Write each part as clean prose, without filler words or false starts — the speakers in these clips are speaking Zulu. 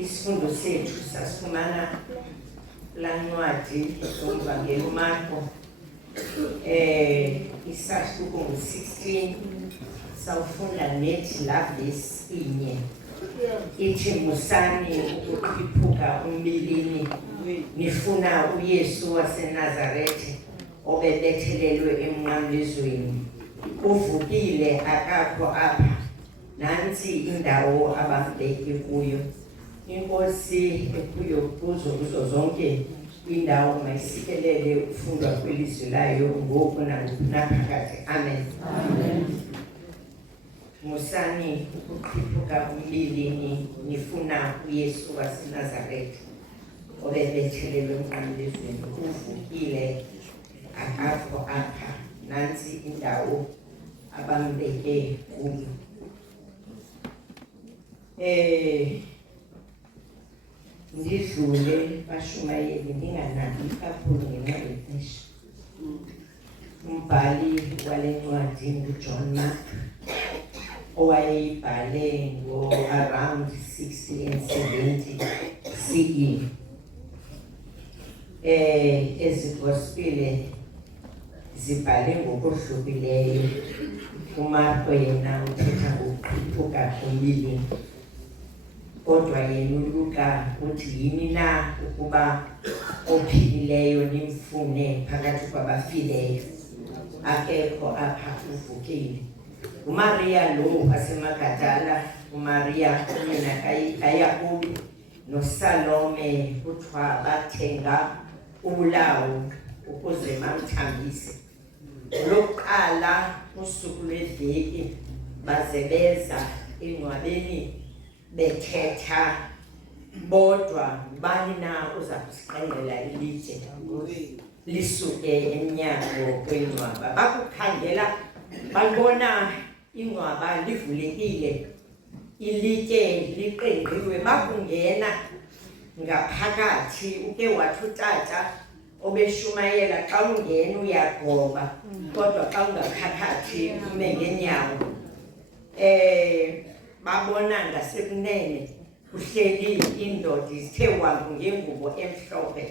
Isifundo sethu sasifumana la ncwadi yoMvangeli uMarko isahluko ngo-16 sawufunda nethi la verse inye ithi musani ukukhiphuka umbilini nifuna uYesu waseNazaretha obebethelelwe emnqamlezweni uvukile akakho apha nansi indawo abambeke kuyo inkosi ekuyo kuzo zonke indawo mayisikelele ukufundwa kwelizwi layo ngoku naphakade. Amen. Amen. Musani ukukhiphuka umbilini nifuna uYesu waseNazaretha obebethelelwe emnqamlezweni uvukile akakho apha nansi indawo abambeke kuyo. Ndidlule bashumayeli ndinganaki kakhulu ngenxa yexesha. Umbhali wale ncwadi nguJohn Mark owayeyibhale ngo-around 60 and 70 CE. Ezi gospele zibhale ngokohlukileyo. uMarko yena uthetha ngokukhiphuka umbilini, kodwa yena uLuka uthi yini na ukuba ophilileyo nimfune phakathi kwabafileyo, akekho apha uvukile. uMaria lo wasemagadala, uMaria unina kaYakobi noSalome kuthiwa bathenga ulawo ukuze bamthambise. Lokuqala usuku lweveki baze beza engcwabeni bethetha bodwa bani na uza kusiqengela ilitye lisuke emnyango kwencwaba. Bakukhangela babona ingcwaba livulekile, ilitye liqengqiwe. Bakungena ngaphakathi, uke wathi utata obeshumayela xa ungena uyagoba, kodwa xa ungaphakathi ume ngeenyawo. Babona ngasekunene kuhleli indoda izithe wambu ngengubo emhlophe,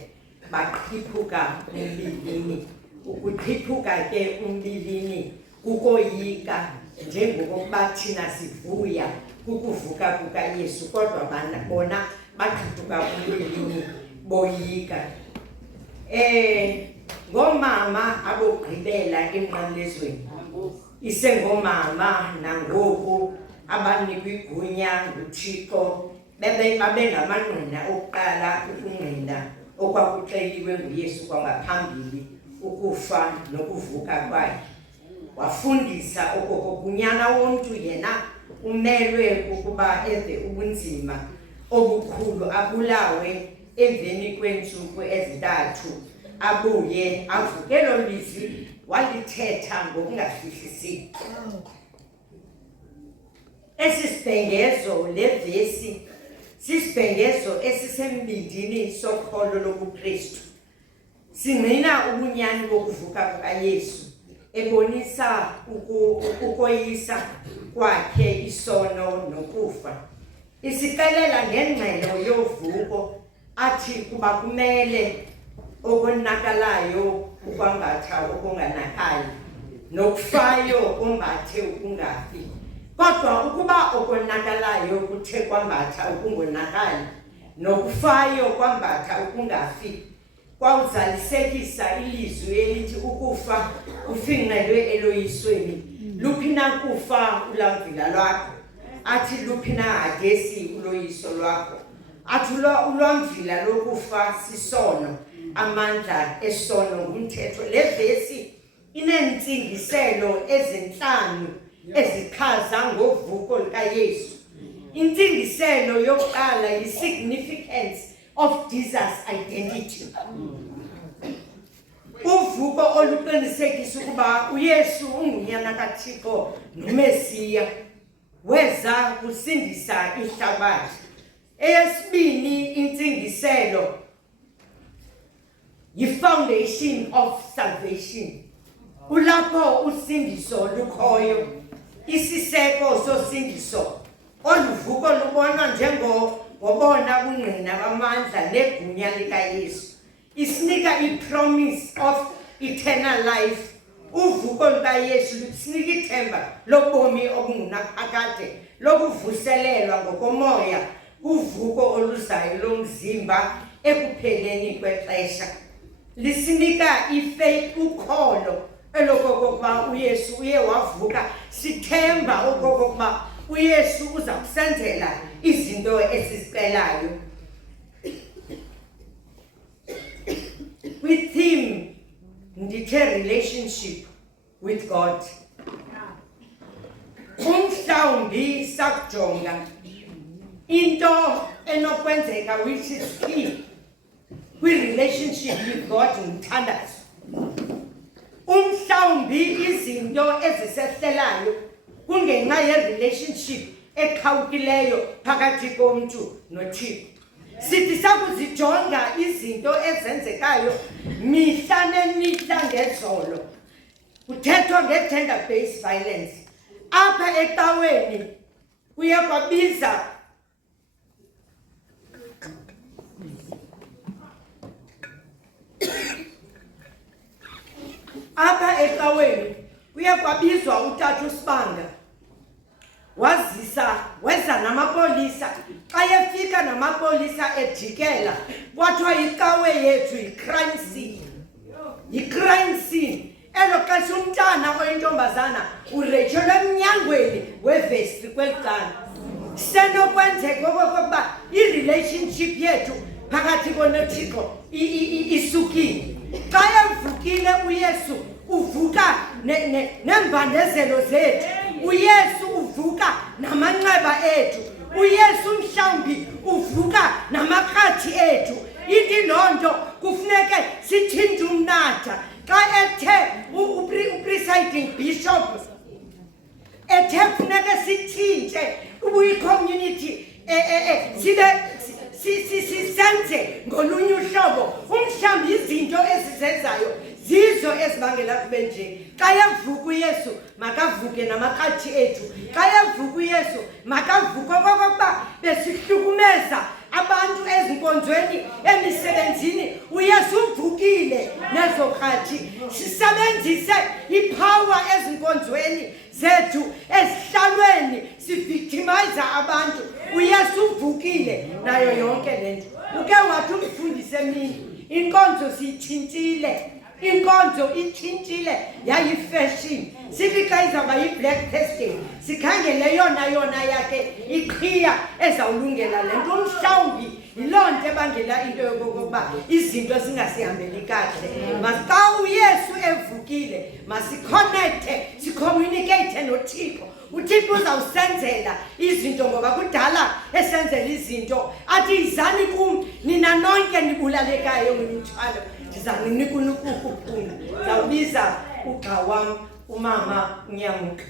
baqhiphuka umbilini. Ukuqhiphuka ke umbilini kukoyika, njengokuba thina sivuya kukuvuka kukaYesu, kodwa bona baqhiphuka umbilini boyika. Ngomama abogqibela emnqamlezweni, isengomama nangoku abanikwa igunya nguThixo babengamanqina okuqala ukungqina okwakuxeliwe nguYesu kwangaphambili, ukufa nokuvuka kwakhe. Wafundisa okokunyana womntu yena umelwe ukuba eve ubunzima obukhulu, abulawe emveni kweentsuku ezintathu, abuye avuke. Elo lizwi walithetha ngokungafihlisi. Esi sibhengezo levesi sisibhengezo esisembindini sokholo lobuKristu. Singqina ubunyani bokuvuka kukaYesu, ebonisa ukoyisa kwakhe isono nokufa. Isixelela ngengxelo yovuko, athi kuba kumele okonakalayo ukwangatha okunganakali, nokufayo kombathe ukungafi. Kodwa ukuba okonakalayo kuthe kwambatha ukungonakali, nokufayo kwambatha ukungafi, kwawuzalisekisa ilizwi elithi ukufa kufinqelwe eloyisweni. Luphi na kufa ulamvila lwakho, athi luphi na hadesi uloyiso lwakho. Athi ulwamvila lokufa sisono, amandla esono ngumthetho. Le vesi ineentsingiselo ezinhlanu ezichaza ngovuko lukaYesu. Intsingiselo yokuqala yi-significance of Jesus' identity. Uvuko oluqinisekisa ukuba uYesu ungunyana kaThixo noMesiya, weza kusindisa ihlabathi. Eyesibini intsingiselo yi-foundation of salvation. Ulapho usindiso lukhoyo, isiseko sosindiso oluvuko lubonwa ngobona bungqina bamandla negunya likaYesu. Isinika i-promise of eternal life. Uvuko lukaYesu lusinika ithemba lobomi obungunaphakade lokuvuselelwa ngokomoya, uvuko oluzayo lomzimba ekupheleni kwexesha. Lisinika ifaith, ukholo elokokuba uYesu uye wavuka. Sithemba okokuba uYesu uza kusenzela izinto esizicelayo. With him ndithe relationship with God. Umhlawumbi sakujonga into enokwenzeka which is key kwi-relationship with God ngumthandazo. Umhlawumbi izinto ezisehlelayo kungenxa ye-relationship eqhawukileyo phakathi komntu noThixo. Sithi sakuzijonga izinto ezenzekayo mihla nemihla ngezolo, kuthethwa nge-gender based violence. Apha ecaweni kuye kwabiza kwabizwa uTata uSibanga weza namapolisa. Xa yefika namapolisa ejikela kwathiwa icawe yethu yi-crime scene. Yi-crime scene. Elo xesha umntana oyintombazana uretyelwe emnyangweni wevesti kweli cala. Senokwenzeka okokuba i-relationship yethu phakathi konoThixo isukile. Xa evukile uYesu uvuka neembandezelo zethu. uYesu uvuka namanxeba ethu. uYesu mhlawumbi uvuka namakhathi ethu. Ithi loo nto kufuneke sitshintshe umnatha. Xa ethe u-presiding bishop ethe kufuneke sitshintshe ubuyi-community sisenze ngolunye uhlobo. Umhlawumbi izinto ezizenzayo zizo ezibangela kube nje. Xa evuka uYesu makavuke namakhathi ethu. Xa evuka uYesu makavuke okokuba besihlukumeza abantu ezinkonzweni emisebenzini. uYesu uvukile nezo khathi. Sisebenzise ipower ezinkonzweni zethu ezihlalweni sivictimize abantu. uYesu uvukile nayo yonke lento. Uke wathi umfundisi emini inkonzo siyitshintshile. Inkonzo itshintshile yayifashion. Sithi xa izawuba yi-Black Thursday sikhangele yona yakhe iqhiya ezawulungela le nto. Umhlawumbi yiloo nto ebangela into yokokuba izinto zingasihambeli kakuhle. Xa uYesu evukile masikhonekthe, sicommunicate noThixo. uThixo uzawusenzela izinto ngoba kudala esenzela izinto athi izani kum nina nonke nibulalekayo ngimithwalo ndiza ninika ukuphumla. Ndawubiza ugxa wam umama Nyamuka.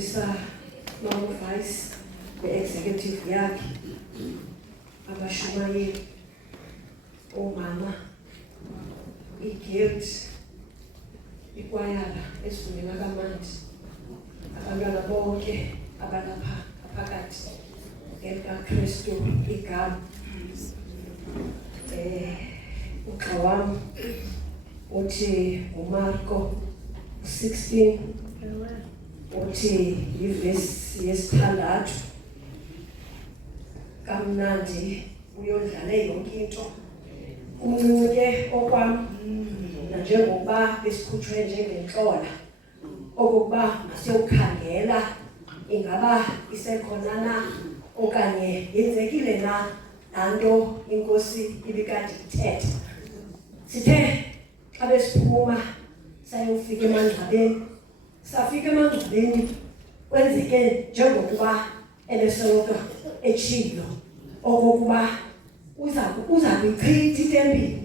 Sisa Vice be-executive yakhe abashumayeli omama i-guild ikwayala esifundeni kaManti abantwana bonke abalapha phakathi ngeLikaKristu igama uXawam uthi uMarko 16 uthi ivesi yesithandathu kamnandi uyodlale yonke into umncinci ke okwam njengokuba besikhutshwe njengenhlola okokuba masiyowukhangela ingaba isekhona na okanye yenzekile na lanto inkosi ibikade ithetha. Sithe xa besiphuma sayofika emangcwabeni safika emangcwabeni kwenzeke njengokuba ebesoloko etshilo okokuba uza kuyichitha itempile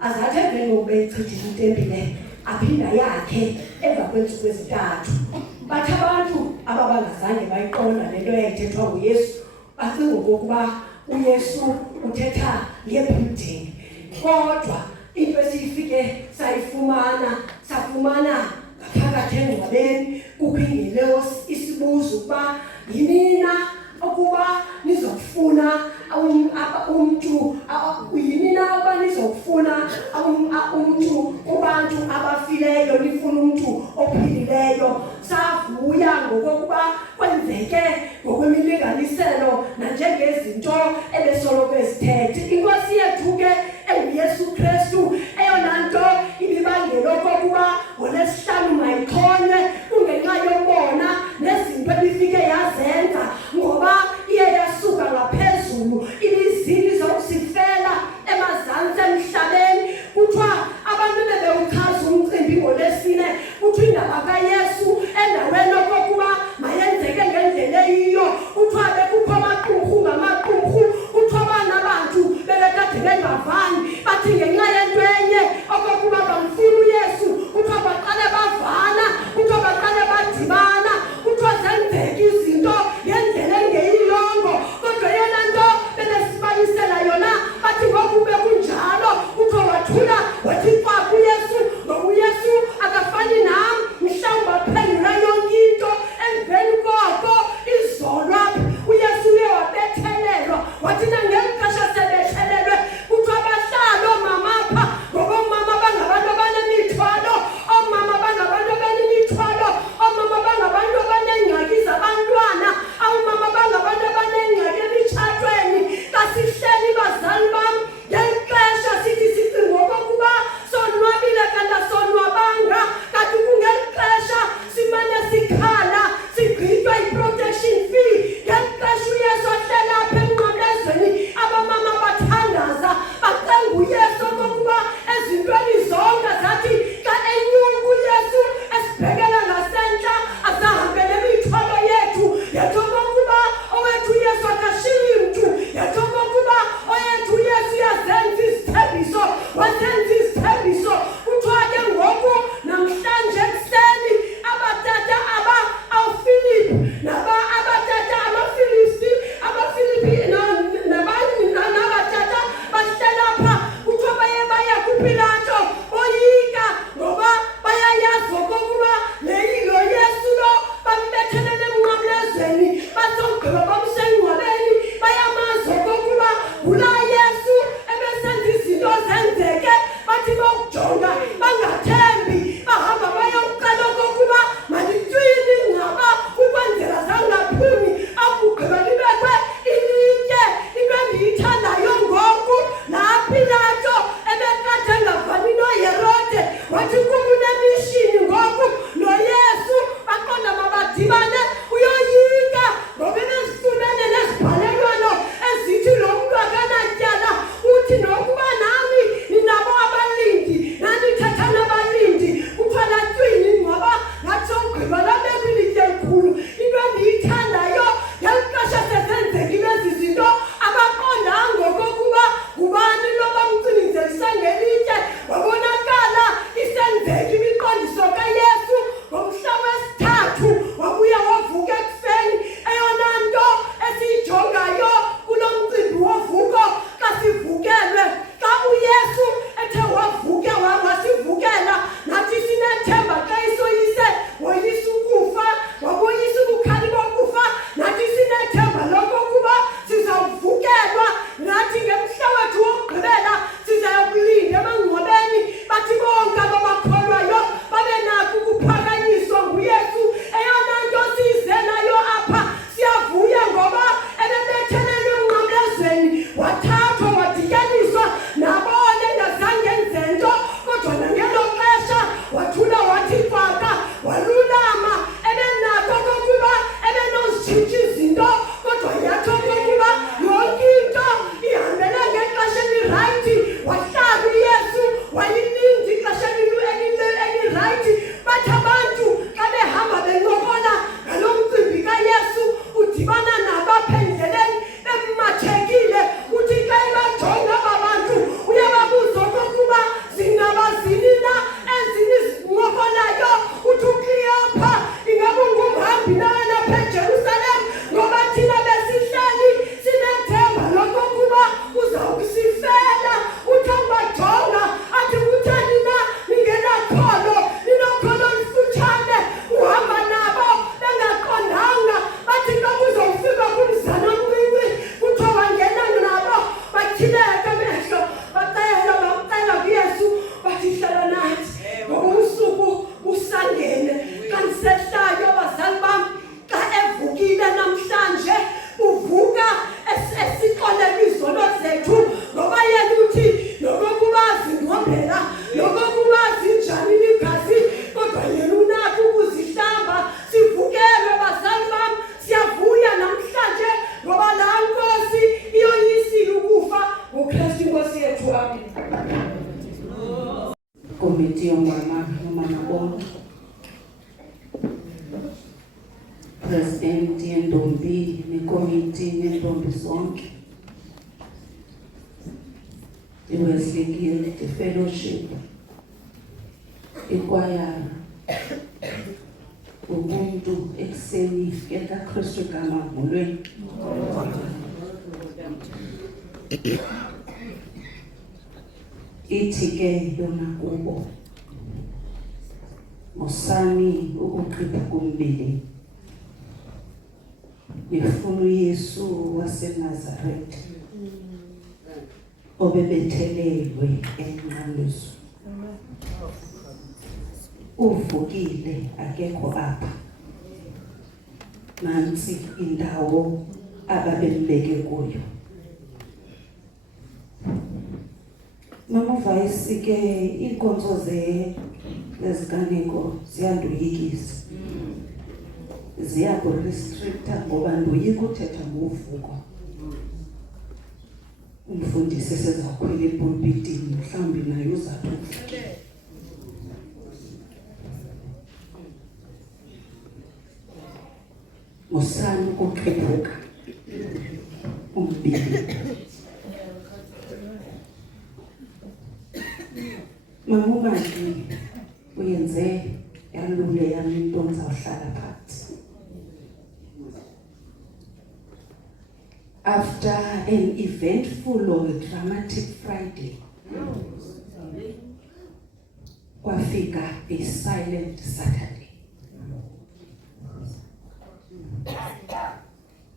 azathi emveni kokuba eyichithile itempile aphinda yakhe emva kweentsuku ezintathu. Bathi abantu ababangazange bayiqonda le nto yayithethwa nguYesu bacinga okokuba uYesu uthetha nge-building, kodwa into esiyifike safumana ngaphakathi engcwabeni kukho ingelosi isibuzo ukuba yinina ukuba nizokufuna umntu yinina ukuba nizokufuna umntu kubantu abafileyo nifuna umntu ophilileyo. Savuya ngokokuba kwenzeke ngokwemilinganiselo nanjengezinto ebesoloko ezithethe. Inkosi yethu ke enguYesu Kristu eyona nto ibibangela okokuba ngoLwesihlanu mayikhonywe kungenxa yobona nezinto ebifike yazenza ngoba iye yasuka ngaphezulu ibizili zokusifela emazantsi emhlabeni. Kuthiwa abantu bebewuchaza umcimbi ngoLwesine kuthiwa indaba kaYesu endaweni okokuba mayenzeke ngendlela eyiyo kuthiwa bekukho amaqumrhu ngamaqumrhu kuthiwa abana abantu bebekade bengavani bathi ngenxa yento enye okokuba bamfuna uYesu kuthiwa baqale bavana kuthiwa baqale badibana kuthiwa zenzeka eJerusalem ngoba thina besihleli sinethemba lokuba uzawusifela uthamba jonga athi kuthani na ningena kholo ninokholo lifutshane uhamba nabo bengaqondanga bathi xa kuzofika kumzana mncinci kuthiwa wangena nabo bathileka amehlo bacela kuYesu bathi hlala nathi ngobusuku usangene kanti sehlayo abazali bam xa evukile namhlanje uvuka esiqonela izono zethu ngoba yena uthi nokokuba zingombela nokokuba zinjani igazi kodwa yena unakho ukuzihlamba sivukele bazali bam siyavuya namhlanje ngoba laa nkosi iyoyisile ukufa ngoKristu inkosi yethu amen. Komiti yomama bonke, President yendombi nekomiti yendombi zonke, iWesley Guild Fellowship, ikwayara, ubuntu ekuseni ekaKristu gama molweni. Ithi ke yona kubo musani ukuqhipha kumbili nifuna uYesu waseNazaretha obebethelelwe enqanduzo uvukile akekho apha nansi indawo ababembeke kuyo. Mama Vice ke inkonzo zeziganeko ziyandoyikisa ziyakurestricta ngoba ndoyika uthetha ngovuko. Umfundisi esezakhwela epulpitini mhlawumbi naye uzathuka. Musani ukuqhephuka umbili. Mama uMaki uyenze yalule yami into ngizawuhlala phansi. After an eventful or dramatic Friday, kwafika a silent Saturday.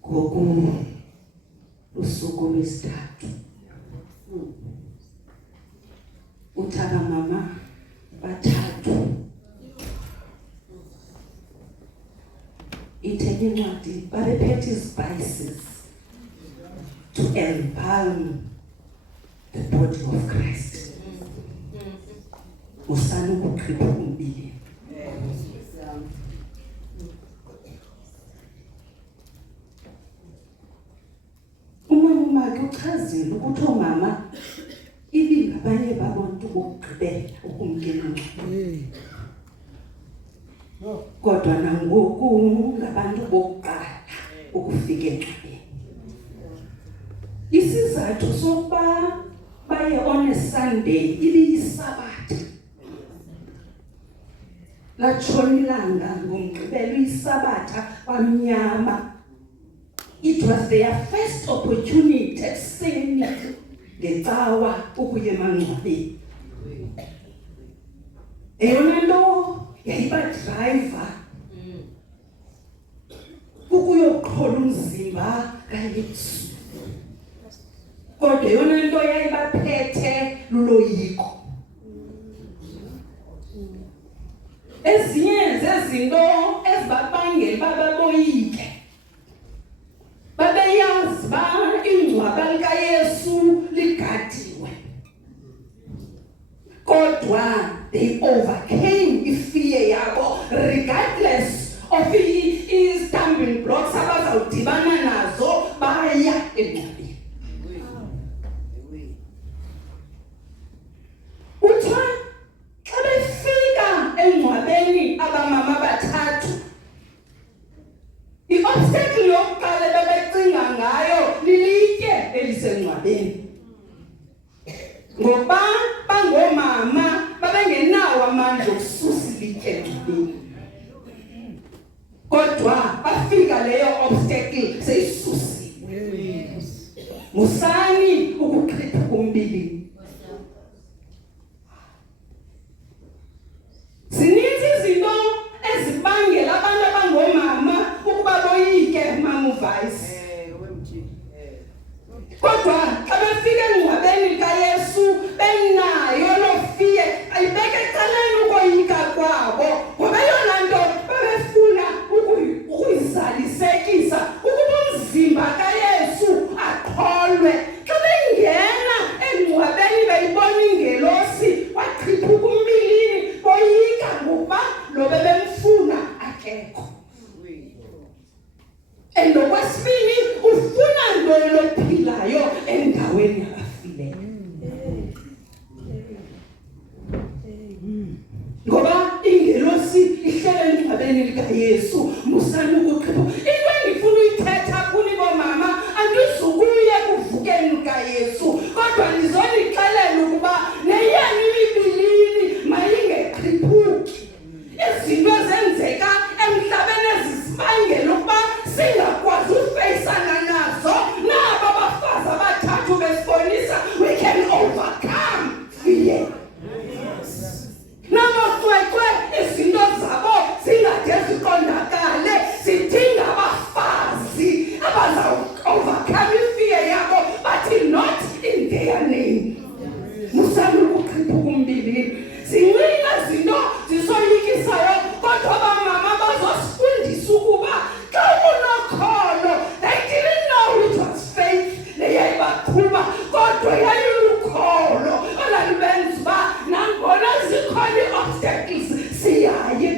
Ngoku usuku lwesithathu. Uthaba mama bathathu. Ithethe incwadi babephethe spices to embalm the body of Christ. Usana ukuqhipha umbili. Umama uchazile ukuthi omama ibingabanye babantu bokugqibela ukumkela. Kodwa nangoku ngabantu bokuqala ukufika encwabeni. Isizathu sokuba baye on a Sunday ibiyisabatha. Latshona ilanga ngomgqibelo isabatha kwamnyama. It was their first opportunity ekuseni ngecawa ukuya emangcwabeni. Eyona nto yayiba driver ukuyoqhola umzimba kaYesu. Kodwa eyona nto yayibaphethe luloyiko. Ezinye zezinto ezibabangela baboyike. Babeyazi ba ingcwaba likaYesu ligadiwe. Kodwa they overcame ifear yabo regardless of i-stumbling blocks abazawudibana nazo baya engcwabeni. Uthiwa xa befika engcwabeni abamama bathathu, i-obstacle yokuqala bebecinga ngayo lilitye elisengcwabeni. Ngoba bangomama babengenawo amandla okususa ilitye engcwabeni. Kodwa yafika leyo obstacle seyisusiwe. Musani ukukhipha kumbilini. Zininzi izinto ezibangela abantu abangomama ukuba boyike mama uVice. Kodwa xa befika engcwabeni kaYesu benayo lo fear, ayibeke eceleni ukoyika kwabo, ngoba yona nto bebefuna ukuyizalisekisa ukuba umzimba kaYesu aqholwe. Xa bengena engcwabeni beyibona ingelosi waqhiphuka umbilini, boyika ngokuba lo bebemfuna akekho. Endokwesibini, ufuna ntoni ophilayo endaweni yabafileyo? Ngoba ingelosi ihlele engcwabeni likaYesu, musani ukukhipha. Into endifuna uyithetha kuni bomama, andizukuye kuvukeni likaYesu, kodwa ndizonixelela ukuba neyenu imibilini mayingeqhiphuki. Izinto ezenzeka emhlabeni ezisibangela ukuba singakwazi ufeyisana nazo, naba abafazi abathathu besibonisa we can overcome fear. Namacwecwe izinto zabo zingade ziqondakale, sidinga abafazi abaza-overcome ifear yabo, but not in their name. Musani ukukhiphuka umbilini. Zincika zinto zisoyikisayo, kodwa abamama bazosifundisa ukuba xa unokholo, they didn't know it was faith leyayibaqhuba, kodwa yayilukholo olalubenza uba nangona zikhona ii-obstacles siyaye.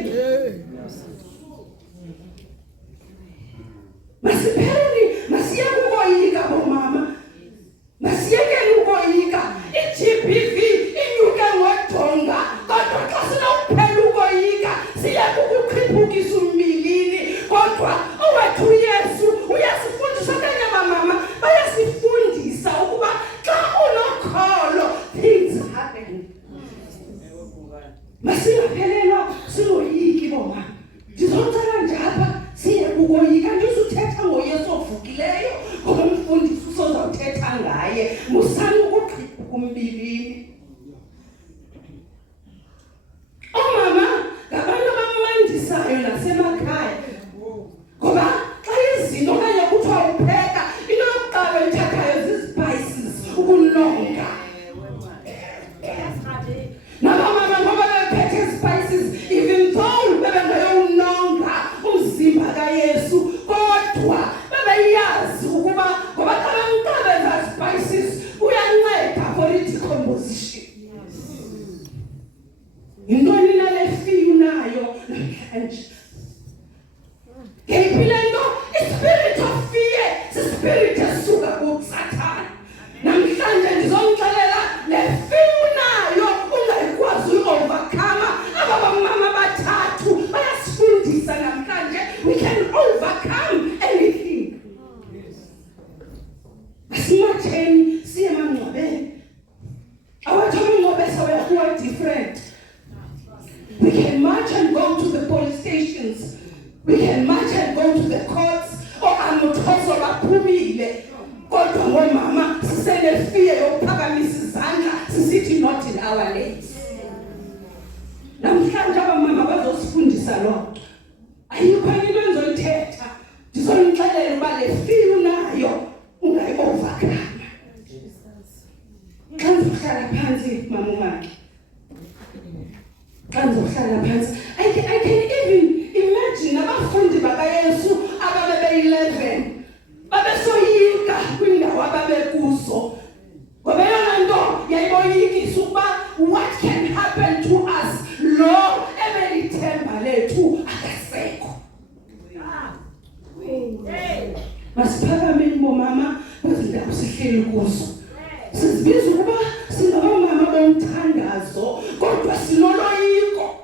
Masipheleni, masiyeke ukoyika bomama, masiyekeni ukoyika. I-GBV inyuke ngodonga, kodwa xa sinokuphela ukoyika siyeke ukukhriphukisa umbilini. Kodwa owethu uYesu uyasifundisa, kanye abamama bayasifundisa ukuba xa unokholo things happen. Masingaphelelwa siloyiki bomama. Ndizocela nje apha siyeke ukoyika. Ndizuthetha ngoYesu ovukileyo, ngoba umfundisi usozawuthetha ngaye. Musani ukukhiphuka umbilini. Omama ngabantu abamandisayo nasemakhaya, ngoba xa izinto okanye kuthiwa upheka, into yokuqala oyithathayo zizispices ukunonga. Nabamama ngoba bephethe izispices, even though bebengayowunonga umzimba kaYesu, kodwa bebeyazi ukuba ngoba xa bemqabeza spices uyanceda for i-decomposition. Yintoni nale fiyu nayo namhlanje? Ngeyiphi le nto? I-spirit of fear si-spirit esuka kuSathane. Namhlanje ndizomxelela le fiyu nayo ungayikwazi uyi-overcome. Aba bamama bathathu bayasifundisa namhlanje, we can overcome anything. Asimatheni siye emangcwabeni. Awethu amangcwabesa uyakuwa different. We can march and go to the police stations. We can march and go to the courts. Amuthozo baphumile. Kodwa ngomama sisenefear yokuphakamisa izandla sisithi not in our legs. Namhlanje abamama bazosifundisa lo. Ayikho into endizoyithetha. Ndizonixelela uba le fear unayo ungayi-overcome. Xa ndizohlala phansi mama uMaki, xa ndizohlala phansi, I can even imagine abafundi bakaYesu ababe-11 babesoyika kwindawo ababekuzo, ngoba yona nto yayiboyikisa ukuba what can happen to us, lo ebelithemba lethu akasekho. Masiphakameni bomama kwezi ndawo sihleli kuzo. Sizibiza ukuba singabamama bomthandazo, kodwa sinoloyiko.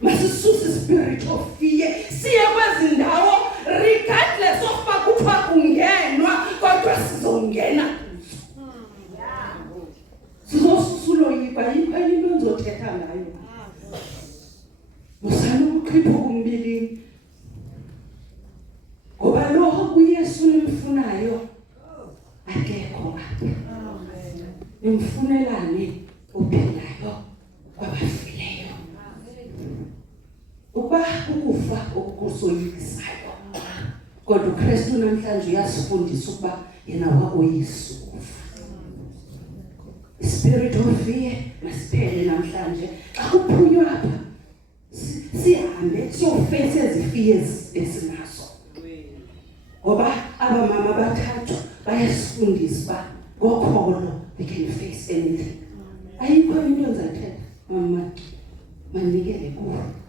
Masisuse spirit of fear, siye kwezi ndawo regardless of uba kuthiwa kungenwa, kodwa sizongena kuzo. Sizosuloyika. Yikho into endizothetha ngayo. Musani ukukhiphuka umbilini. nimfunayo akekho ngapha. Nimfunelani ophilayo kwabafileyo. Ukuba ukufa okusoyikisayo, kodwa uKristu namhlanje uyasifundisa ukuba yena wakoyisa ukufa. Spirit of fear masiphele namhlanje. Xa kuphunywa apha sihambe siyofesa ezifears esinazo. Ngoba abamama abathathu bayasifundisa uba ngokholo we can face anything. Ayikho into enzathetha mama manikele kuwe.